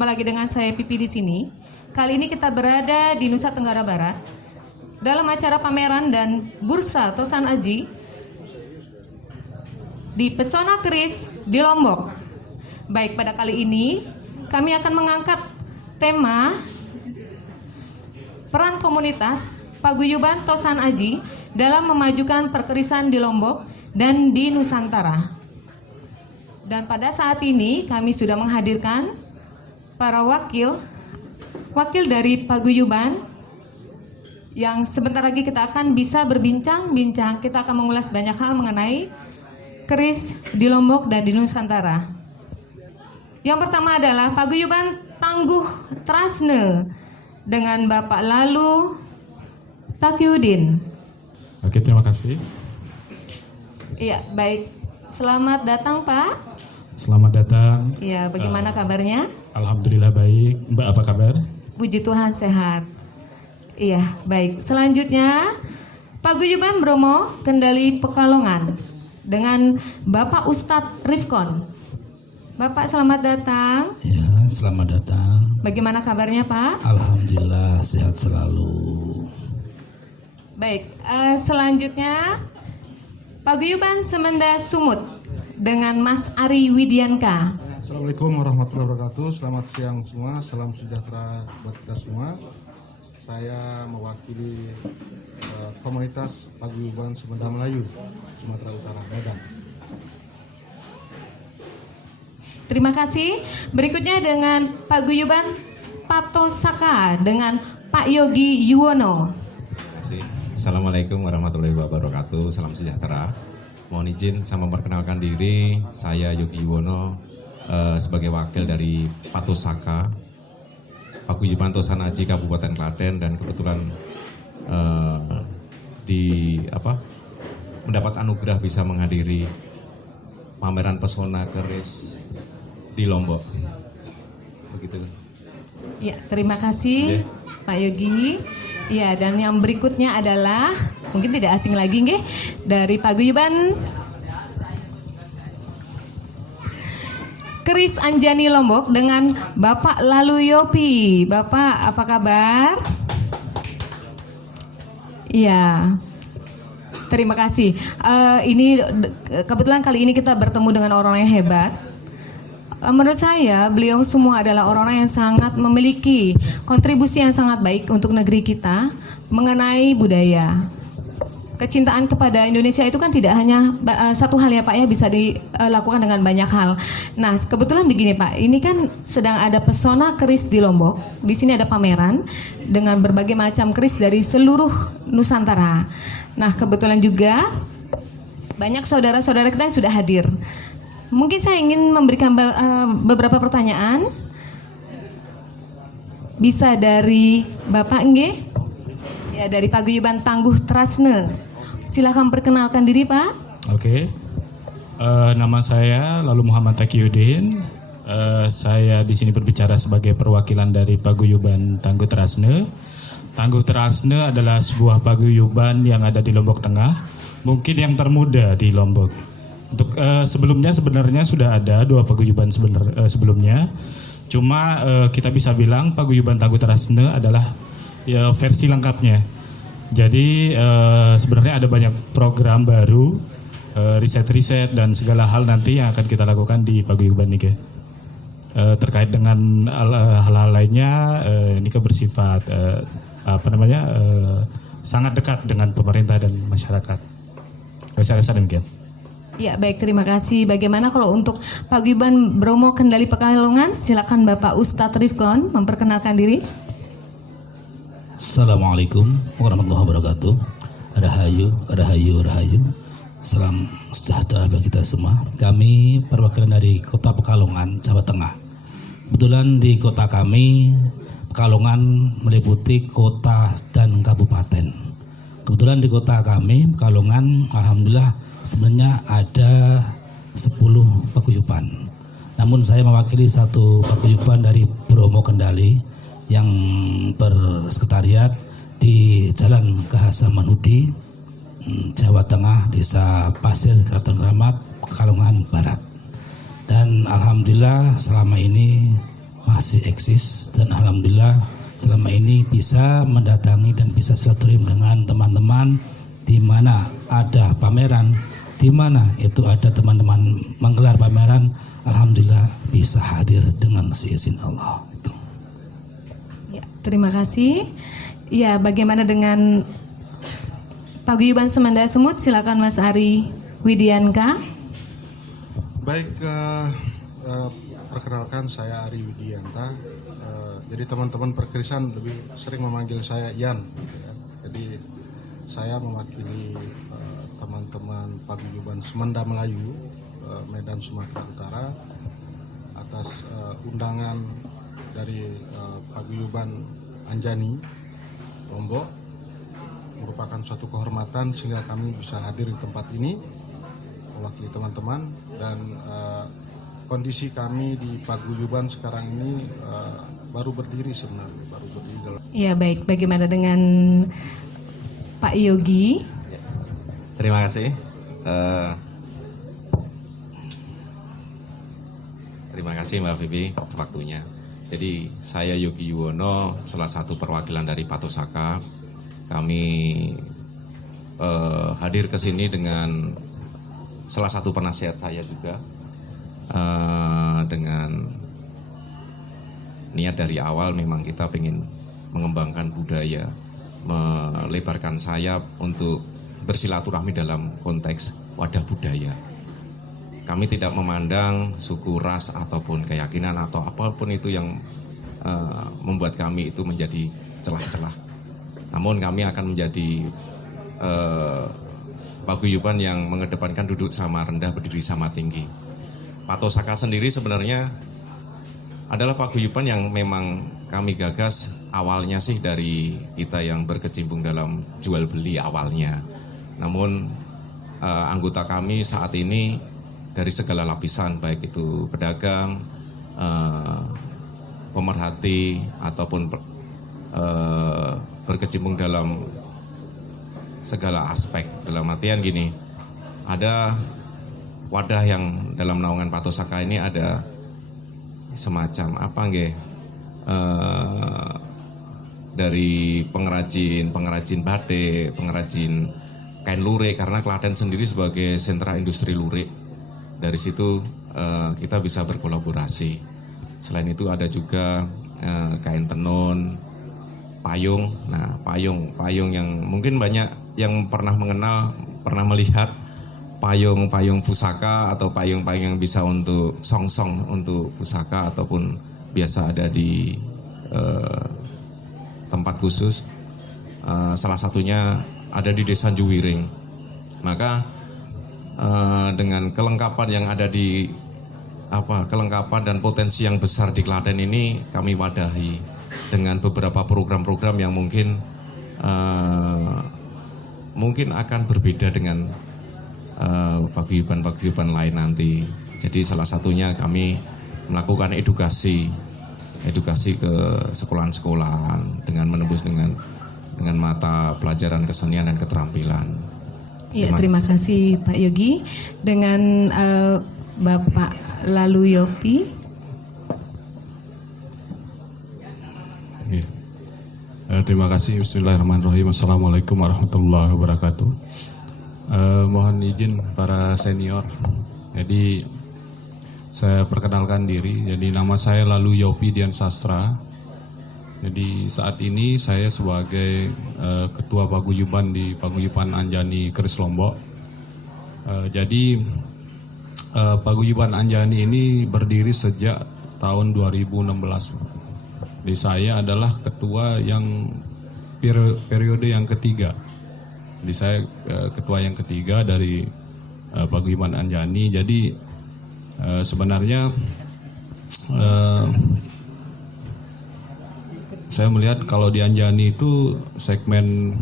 Berjumpa lagi dengan saya Pipi di sini. Kali ini kita berada di Nusa Tenggara Barat dalam acara pameran dan bursa Tosan Aji di Pesona Keris di Lombok. Baik, pada kali ini kami akan mengangkat tema peran komunitas Paguyuban Tosan Aji dalam memajukan perkerisan di Lombok dan di Nusantara. Dan pada saat ini kami sudah menghadirkan para wakil dari Paguyuban yang sebentar lagi kita akan bisa berbincang-bincang. Kita akan mengulas banyak hal mengenai keris di Lombok dan di Nusantara. Yang pertama adalah Paguyuban Tangguh Trasne dengan Bapak Lalu Taqiyuddin. Oke, terima kasih. Iya, baik. Selamat datang, Pak. Selamat datang. Iya, bagaimana kabarnya? Alhamdulillah baik. Mbak, apa kabar? Puji Tuhan sehat. Iya, baik. Selanjutnya Paguyuban Bromo Kendali Pekalongan dengan Bapak Ustadz Rifkon. Bapak selamat datang. Ya, selamat datang. Bagaimana kabarnya, Pak? Alhamdulillah sehat selalu. Baik, selanjutnya Paguyuban Semenda Sumut dengan Mas Ari Widianka. Assalamualaikum warahmatullahi wabarakatuh. Selamat siang semua. Salam sejahtera buat kita semua. Saya mewakili komunitas Paguyuban Semenda Melayu Sumatera Utara, Medan. Terima kasih. Berikutnya dengan Paguyuban Patosaka dengan Pak Yogi Yuwono. Assalamualaikum warahmatullahi wabarakatuh. Salam sejahtera. Mohon izin saya memperkenalkan diri. Saya Yogi Yuwono sebagai wakil dari Patosaka Paguyuban Tosan Aji Kabupaten Klaten, dan kebetulan mendapat anugerah bisa menghadiri pameran pesona keris di Lombok. Begitu. Ya, terima kasih Pak Yogi. Ya, dan yang berikutnya adalah mungkin tidak asing lagi nggih, dari Paguyuban Keris Anjani Lombok dengan Bapak Lalu Yopi. Bapak apa kabar? Iya. Terima kasih. Ini kebetulan kali ini kita bertemu dengan orang yang hebat. Menurut saya beliau semua adalah orang-orang yang sangat memiliki kontribusi yang sangat baik untuk negeri kita mengenai budaya. Kecintaan kepada Indonesia itu kan tidak hanya satu hal ya Pak ya, bisa dilakukan dengan banyak hal. Nah, kebetulan begini Pak, ini kan sedang ada pesona keris di Lombok. Di sini ada pameran dengan berbagai macam keris dari seluruh Nusantara. Nah, kebetulan juga banyak saudara-saudara kita yang sudah hadir. Mungkin saya ingin memberikan beberapa pertanyaan. Bisa dari Bapak nggih? Ya, dari Paguyuban Tangguh Trasne. Silakan perkenalkan diri, Pak. Oke. Nama saya Lalu Muhammad Taqiyuddin. Saya di sini berbicara sebagai perwakilan dari Paguyuban Tangguh Trasne. Tangguh Trasne adalah sebuah paguyuban yang ada di Lombok Tengah, mungkin yang termuda di Lombok. Untuk sebelumnya sebenarnya sudah ada dua paguyuban sebelumnya. Cuma kita bisa bilang Paguyuban Tangguh Trasne adalah versi lengkapnya. Jadi sebenarnya ada banyak program baru, riset-riset dan segala hal nanti yang akan kita lakukan di Paguyuban ini. Terkait dengan hal-hal lainnya, ini bersifat sangat dekat dengan pemerintah dan masyarakat. Saya rasa demikian. Ya, baik, terima kasih. Bagaimana kalau untuk Paguyuban Bromo Kendali Pekalongan? Silakan Bapak Ustadz Rifkon memperkenalkan diri. Assalamualaikum warahmatullahi wabarakatuh. Rahayu. Salam sejahtera bagi kita semua. Kami perwakilan dari Kota Pekalongan, Jawa Tengah. Kebetulan di kota kami, Pekalongan meliputi kota dan kabupaten. Kebetulan di kota kami, Pekalongan, alhamdulillah sebenarnya ada 10 paguyuban. Namun saya mewakili satu paguyuban dari Bromo Kendali yang bersekretariat di Jalan Kahasamanhudi, Jawa Tengah, Desa Pasir, Keraton Keramat, Pekalongan Barat. Dan alhamdulillah selama ini masih eksis, dan alhamdulillah selama ini bisa mendatangi dan bisa silaturahim dengan teman-teman di mana ada pameran, di mana itu ada teman-teman menggelar pameran, alhamdulillah bisa hadir dengan seizin Allah. Itu. Ya, terima kasih. Ya, bagaimana dengan Paguyuban Semanda Semut? Silakan Mas Ari Widianka. Baik, perkenalkan saya Ari Widianta. Jadi teman-teman perkerisan lebih sering memanggil saya Yan. Jadi saya mewakili teman-teman Paguyuban Semanda Melayu Medan Sumatera Utara atas undangan dari Paguyuban Anjani Lombok, merupakan suatu kehormatan sehingga kami bisa hadir di tempat ini mewakili teman-teman, dan kondisi kami di Paguyuban sekarang ini baru berdiri sebenarnya, baru berdiri dalam. Ya, baik. Bagaimana dengan Pak Yogi? Terima kasih. Terima kasih Mbak Vivi waktunya. Jadi saya Yogi Yuwono, salah satu perwakilan dari Patosaka. Kami hadir ke sini dengan salah satu penasihat saya juga, dengan niat dari awal memang kita ingin mengembangkan budaya, melebarkan sayap untuk bersilaturahmi dalam konteks wadah budaya. Kami tidak memandang suku, ras, ataupun keyakinan atau apapun itu yang membuat kami itu menjadi celah-celah. Namun kami akan menjadi paguyuban yang mengedepankan duduk sama rendah, berdiri sama tinggi. Patosaka sendiri sebenarnya adalah paguyuban yang memang kami gagas awalnya sih dari kita yang berkecimpung dalam jual beli awalnya. Namun anggota kami saat ini dari segala lapisan, baik itu pedagang, pemerhati, ataupun berkecimpung dalam segala aspek. Dalam artian gini, ada wadah yang dalam naungan Patosaka ini ada semacam apa nggih, dari pengrajin batik, pengrajin kain lurik, karena Klaten sendiri sebagai sentra industri lurik. Dari situ kita bisa berkolaborasi. Selain itu ada juga kain tenun, payung. Nah, payung yang mungkin banyak yang pernah mengenal, pernah melihat payung pusaka atau payung-payung yang bisa untuk song-song untuk pusaka ataupun biasa ada di tempat khusus. Salah satunya ada di Desa Juwiring. Maka dengan kelengkapan yang ada di kelengkapan dan potensi yang besar di Klaten ini, kami wadahi dengan beberapa program-program yang mungkin akan berbeda dengan paguyuban lain nanti. Jadi salah satunya kami melakukan edukasi ke sekolahan-sekolahan dengan menembus dengan mata pelajaran kesenian dan keterampilan. Iya, terima kasih Pak Yogi. Dengan Bapak Lalu Yopi. Terima kasih. Bismillahirrahmanirrahim. Assalamualaikum warahmatullahi wabarakatuh. Mohon izin para senior. Jadi saya perkenalkan diri. Jadi nama saya Lalu Yopi Dian Sastra. Jadi saat ini saya sebagai Ketua Paguyuban di Paguyuban Anjani Keris Lombok. Jadi Paguyuban Anjani ini berdiri sejak tahun 2016. Jadi saya adalah ketua yang periode yang ketiga. Jadi saya ketua yang ketiga dari Paguyuban Anjani. Jadi sebenarnya saya melihat kalau di Anjani itu segmen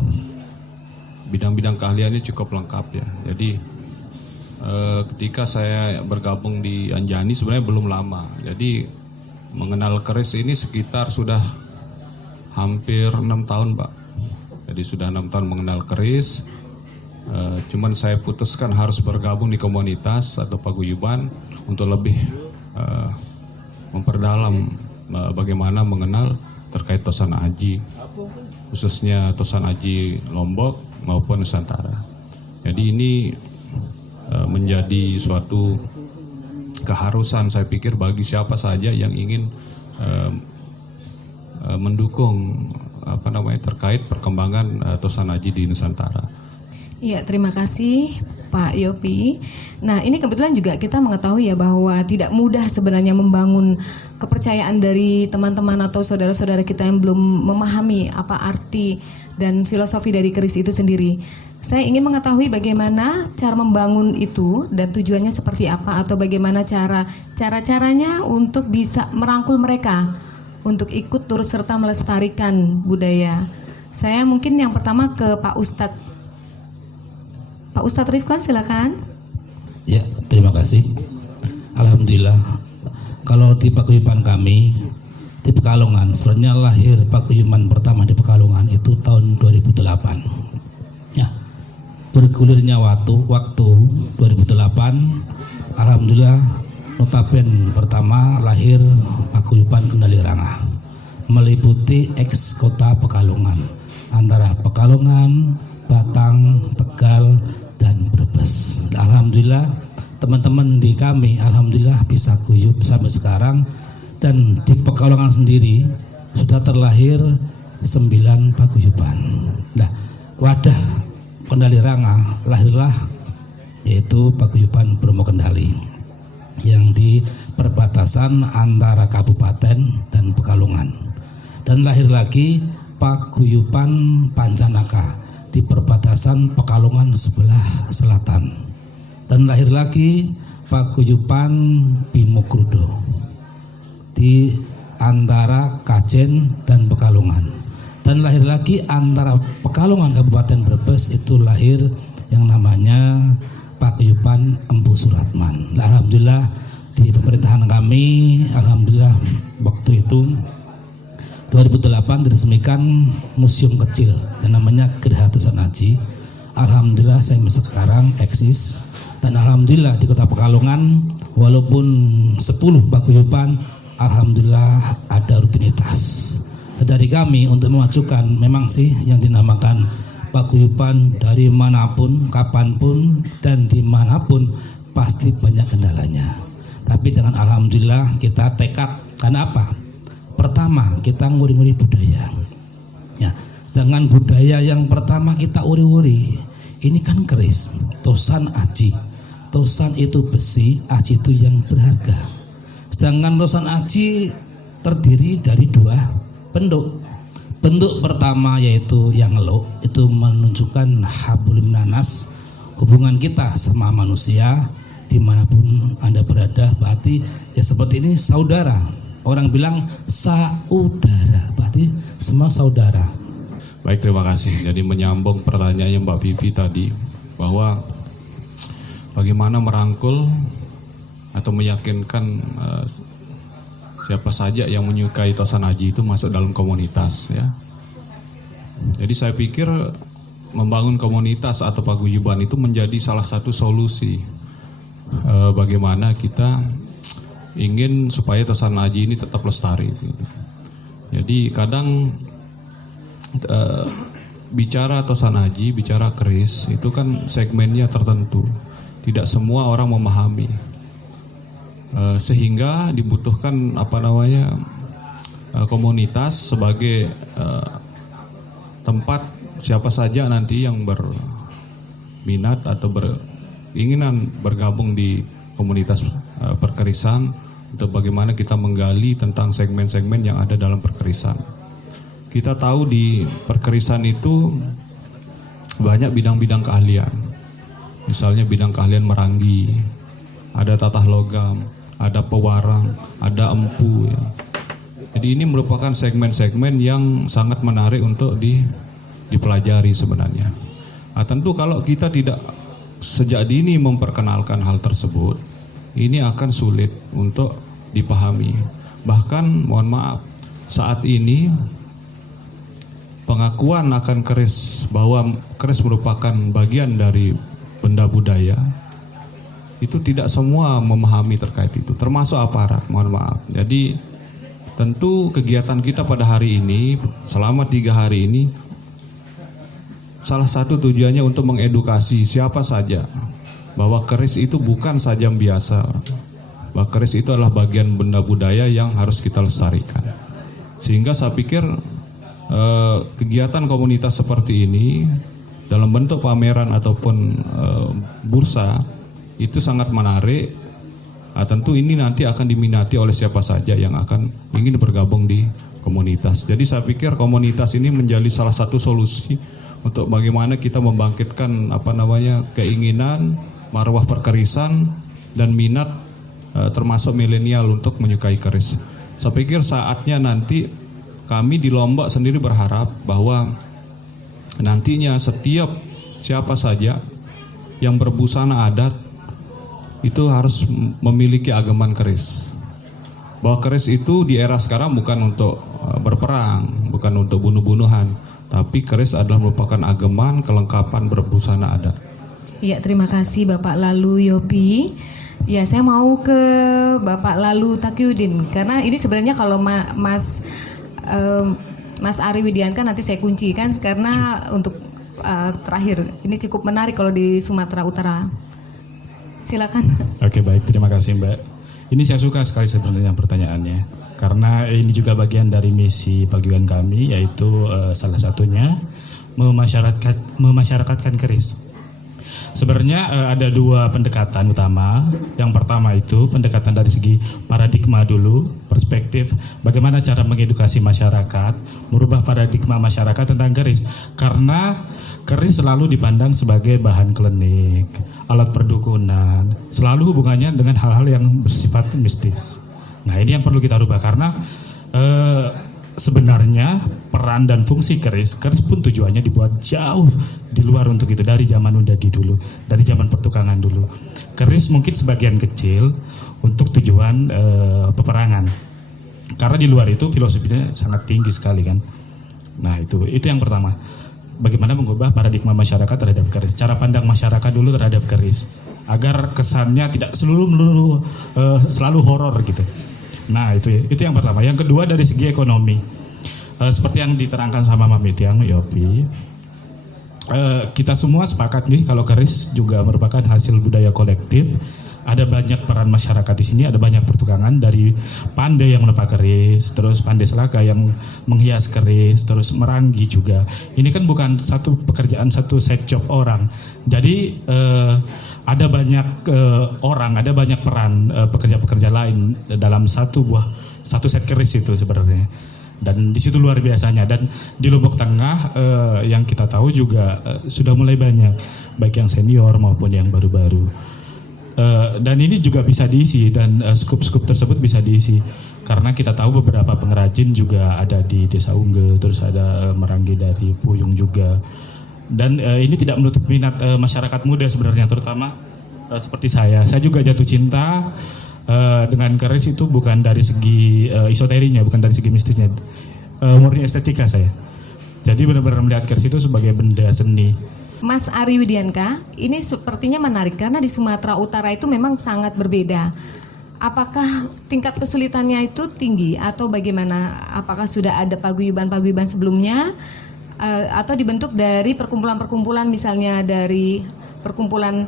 bidang-bidang keahliannya cukup lengkap ya. Jadi ketika saya bergabung di Anjani sebenarnya belum lama. Jadi mengenal keris ini sekitar sudah hampir 6 tahun Pak. Jadi sudah 6 tahun mengenal keris. Cuman saya putuskan harus bergabung di komunitas atau paguyuban untuk lebih memperdalam bagaimana mengenal terkait Tosana Aji, khususnya Tosana Aji Lombok maupun Nusantara. Jadi ini menjadi suatu keharusan saya pikir bagi siapa saja yang ingin mendukung terkait perkembangan Tosana Aji di Nusantara. Iya, terima kasih Pak Yopi. Nah, ini kebetulan juga kita mengetahui ya bahwa tidak mudah sebenarnya membangun kepercayaan dari teman-teman atau saudara-saudara kita yang belum memahami apa arti dan filosofi dari keris itu sendiri. Saya ingin mengetahui bagaimana cara membangun itu dan tujuannya seperti apa, atau bagaimana cara-caranya untuk bisa merangkul mereka untuk ikut turut serta melestarikan budaya. Saya mungkin yang pertama ke Pak Ustadz. Pak Ustadz Rifkan, silakan. Ya, terima kasih. Alhamdulillah. Kalau di paguyuban kami di Pekalongan, sebenarnya lahir paguyuban pertama di Pekalongan itu tahun 2008. Ya, bergulirnya waktu 2008, alhamdulillah notaben pertama lahir paguyuban Kendali Rangah, meliputi ex kota Pekalongan, antara Pekalongan, Batang, Tegal, dan Brebes. Alhamdulillah teman-teman di kami alhamdulillah bisa guyub sampai sekarang, dan di Pekalongan sendiri sudah terlahir 9 paguyuban. Nah, wadah Kendali Rangah lahirlah yaitu paguyuban Bromo Kendali yang di perbatasan antara kabupaten dan Pekalongan, dan lahir lagi paguyuban Pancanaka di perbatasan Pekalongan sebelah selatan, dan lahir lagi paguyuban Bimokrudo di antara Kajen dan Pekalongan, dan lahir lagi antara Pekalongan Kabupaten Brebes itu lahir yang namanya paguyuban Empu Suratman. Nah, alhamdulillah di pemerintahan kami, alhamdulillah waktu itu 2008 diresmikan museum kecil yang namanya Geraha Tosana Aji. Alhamdulillah sampai sekarang eksis, dan alhamdulillah di Kota Pekalongan walaupun 10 paguyuban, alhamdulillah ada rutinitas dari kami untuk memajukan. Memang sih yang dinamakan paguyuban dari manapun, kapanpun, dan dimanapun pasti banyak kendalanya. Tapi dengan alhamdulillah kita tekad. Karena apa? Pertama, kita nguri-nguri budaya. Ya, sedangkan budaya yang pertama kita uri-uri ini kan keris, tosan aji. Tosan itu besi, aji itu yang berharga. Sedangkan tosan aji terdiri dari 2 bentuk. Bentuk pertama yaitu yang lo, itu menunjukkan hablum nanas, hubungan kita sama manusia dimanapun Anda berada, berarti ya seperti ini saudara. Orang bilang saudara, berarti semua saudara. Baik, terima kasih. Jadi menyambung pertanyaannya Mbak Vivi tadi, bahwa bagaimana merangkul atau meyakinkan siapa saja yang menyukai Tosana Aji itu masuk dalam komunitas, ya. Jadi saya pikir membangun komunitas atau paguyuban itu menjadi salah satu solusi bagaimana kita ingin supaya Tosana Aji ini tetap lestari. Gitu. Jadi kadang bicara Tosana Aji, bicara keris itu kan segmennya tertentu, tidak semua orang memahami. Sehingga dibutuhkan komunitas sebagai tempat siapa saja nanti yang berminat atau beringinan bergabung di komunitas perkerisan, untuk bagaimana kita menggali tentang segmen-segmen yang ada dalam perkerisan. Kita tahu di perkerisan itu banyak bidang-bidang keahlian, misalnya bidang keahlian merangi, ada tatah logam, ada pewarang, ada empu, ya. Jadi ini merupakan segmen-segmen yang sangat menarik untuk dipelajari sebenarnya. Nah, tentu kalau kita tidak sejak dini memperkenalkan hal tersebut, ini akan sulit untuk dipahami. Bahkan mohon maaf, saat ini pengakuan akan keris, bahwa keris merupakan bagian dari benda budaya, itu tidak semua memahami terkait itu, termasuk aparat, mohon maaf. Jadi tentu kegiatan kita pada hari ini selama 3 hari ini salah satu tujuannya untuk mengedukasi siapa saja bahwa keris itu bukan sajam biasa, bahwa keris itu adalah bagian benda budaya yang harus kita lestarikan. Sehingga saya pikir kegiatan komunitas seperti ini dalam bentuk pameran ataupun bursa itu sangat menarik. Tentu ini nanti akan diminati oleh siapa saja yang akan ingin bergabung di komunitas. Jadi saya pikir komunitas ini menjadi salah satu solusi untuk bagaimana kita membangkitkan keinginan, marwah perkerisan dan minat termasuk milenial untuk menyukai keris. Saya pikir saatnya nanti kami di Lombok sendiri berharap bahwa nantinya setiap siapa saja yang berbusana adat itu harus memiliki ageman keris. Bahwa keris itu di era sekarang bukan untuk berperang, bukan untuk bunuh-bunuhan, tapi keris adalah merupakan ageman, kelengkapan berbusana adat. Ya, terima kasih Bapak Lalu Yopi. Ya, saya mau ke Bapak Lalu Taqiyuddin karena ini sebenarnya kalau Mas Ari Widianka nanti saya kuncikan karena untuk terakhir ini cukup menarik kalau di Sumatera Utara. Silakan. Oke, baik, terima kasih Mbak. Ini saya suka sekali sebenarnya pertanyaannya karena ini juga bagian dari misi paguyuban kami, yaitu salah satunya memasyarakatkan keris. Sebenarnya ada 2 pendekatan utama. Yang pertama itu pendekatan dari segi paradigma dulu, perspektif bagaimana cara mengedukasi masyarakat, merubah paradigma masyarakat tentang keris. Karena keris selalu dipandang sebagai bahan klinik, alat perdukunan, selalu hubungannya dengan hal-hal yang bersifat mistis. Nah, ini yang perlu kita rubah karena sebenarnya peran dan fungsi keris pun tujuannya dibuat jauh di luar untuk itu, dari zaman undagi dulu, dari zaman pertukangan dulu. Keris mungkin sebagian kecil untuk tujuan peperangan, karena di luar itu filosofinya sangat tinggi sekali kan. Nah, itu yang pertama. Bagaimana mengubah paradigma masyarakat terhadap keris, cara pandang masyarakat dulu terhadap keris, agar kesannya tidak selalu horor gitu. Nah, itu yang pertama. Yang kedua dari segi ekonomi, seperti yang diterangkan sama Mamit yang Yopi, kita semua sepakat nih kalau keris juga merupakan hasil budaya kolektif. Ada banyak peran masyarakat di sini, ada banyak pertukangan dari pandai yang menepa keris, terus pandai selaka yang menghias keris, terus meranggi juga. Ini kan bukan satu pekerjaan, satu side job orang. Jadi ada banyak orang, ada banyak peran pekerja-pekerja lain dalam satu set keris itu sebenarnya. Dan di situ luar biasanya. Dan di Lombok Tengah yang kita tahu juga sudah mulai banyak, baik yang senior maupun yang baru-baru. Dan ini juga bisa diisi dan skup-skup tersebut bisa diisi karena kita tahu beberapa pengrajin juga ada di Desa Ungge, terus ada meranggi dari Puyung juga. Dan ini tidak menutup minat masyarakat muda sebenarnya, terutama seperti saya juga jatuh cinta dengan keris itu bukan dari segi esoterinya, bukan dari segi mistisnya, murni estetika saya. Jadi benar-benar melihat keris itu sebagai benda seni. Mas Ari Widianka, ini sepertinya menarik karena di Sumatera Utara itu memang sangat berbeda. Apakah tingkat kesulitannya itu tinggi atau bagaimana? Apakah sudah ada paguyuban-paguyuban sebelumnya atau dibentuk dari perkumpulan-perkumpulan, misalnya dari perkumpulan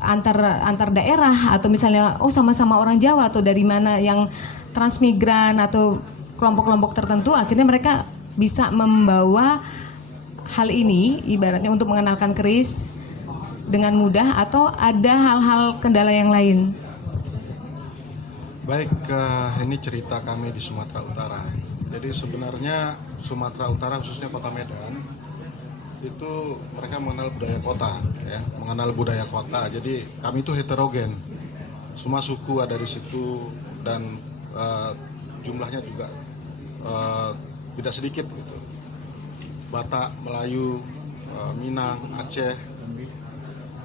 antar daerah atau misalnya sama-sama orang Jawa atau dari mana yang transmigran atau kelompok-kelompok tertentu akhirnya mereka bisa membawa hal ini ibaratnya untuk mengenalkan keris dengan mudah atau ada hal-hal kendala yang lain? Baik, ini cerita kami di Sumatera Utara. Jadi sebenarnya Sumatera Utara khususnya Kota Medan itu mereka mengenal budaya kota, ya, mengenal budaya kota. Jadi kami itu heterogen, semua suku ada di situ dan jumlahnya juga tidak sedikit gitu. Batak, Melayu, Minang, Aceh,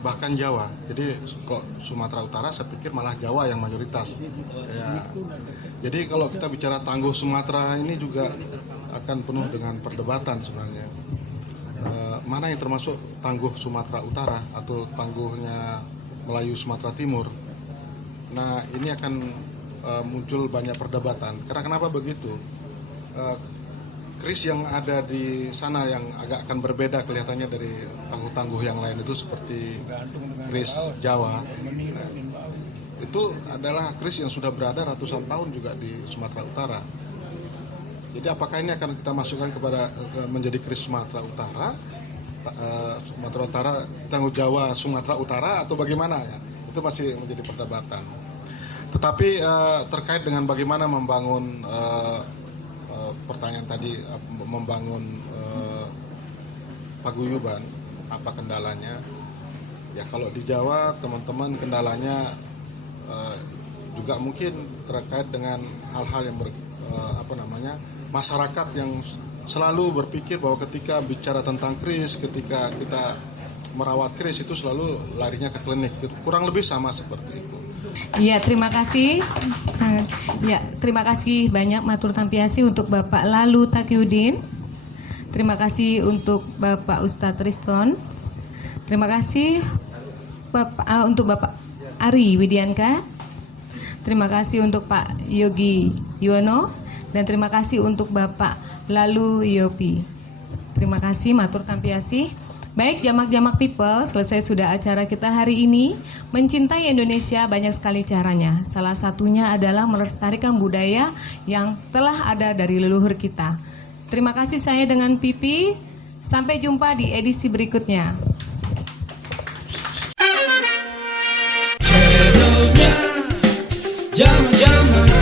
bahkan Jawa. Jadi kok Sumatera Utara saya pikir malah Jawa yang mayoritas. Ya. Jadi kalau kita bicara tangguh Sumatera ini juga akan penuh dengan perdebatan sebenarnya. Mana yang termasuk tangguh Sumatera Utara atau tangguhnya Melayu Sumatera Timur. Nah, ini akan muncul banyak perdebatan. Karena kenapa begitu? Keris yang ada di sana yang agak akan berbeda kelihatannya dari tangguh-tangguh yang lain itu seperti keris Jawa. Nah, itu adalah keris yang sudah berada ratusan tahun juga di Sumatera Utara. Jadi apakah ini akan kita masukkan menjadi keris Sumatera Utara, tangguh Jawa Sumatera Utara atau bagaimana ya? Itu masih menjadi perdebatan. Tetapi terkait dengan bagaimana membangun pertanyaan tadi, membangun paguyuban, apa kendalanya? Ya kalau di Jawa teman-teman kendalanya juga mungkin terkait dengan hal-hal yang masyarakat yang selalu berpikir bahwa ketika bicara tentang keris, ketika kita merawat keris itu selalu larinya ke klinik. Kurang lebih sama seperti itu. Iya, terima kasih. Ya, terima kasih banyak matur tampiasi untuk Bapak Lalu Taqiyuddin. Terima kasih untuk Bapak Ustadz Rifkon. Terima kasih untuk Bapak Ari Widianka. Terima kasih untuk Pak Yogi Yuwono dan terima kasih untuk Bapak Lalu Yopi. Terima kasih matur tampiasi. Baik, jamak-jamak people, selesai sudah acara kita hari ini. Mencintai Indonesia banyak sekali caranya. Salah satunya adalah melestarikan budaya yang telah ada dari leluhur kita. Terima kasih saya dengan Pipi. Sampai jumpa di edisi berikutnya. Channelnya Jam-Jaman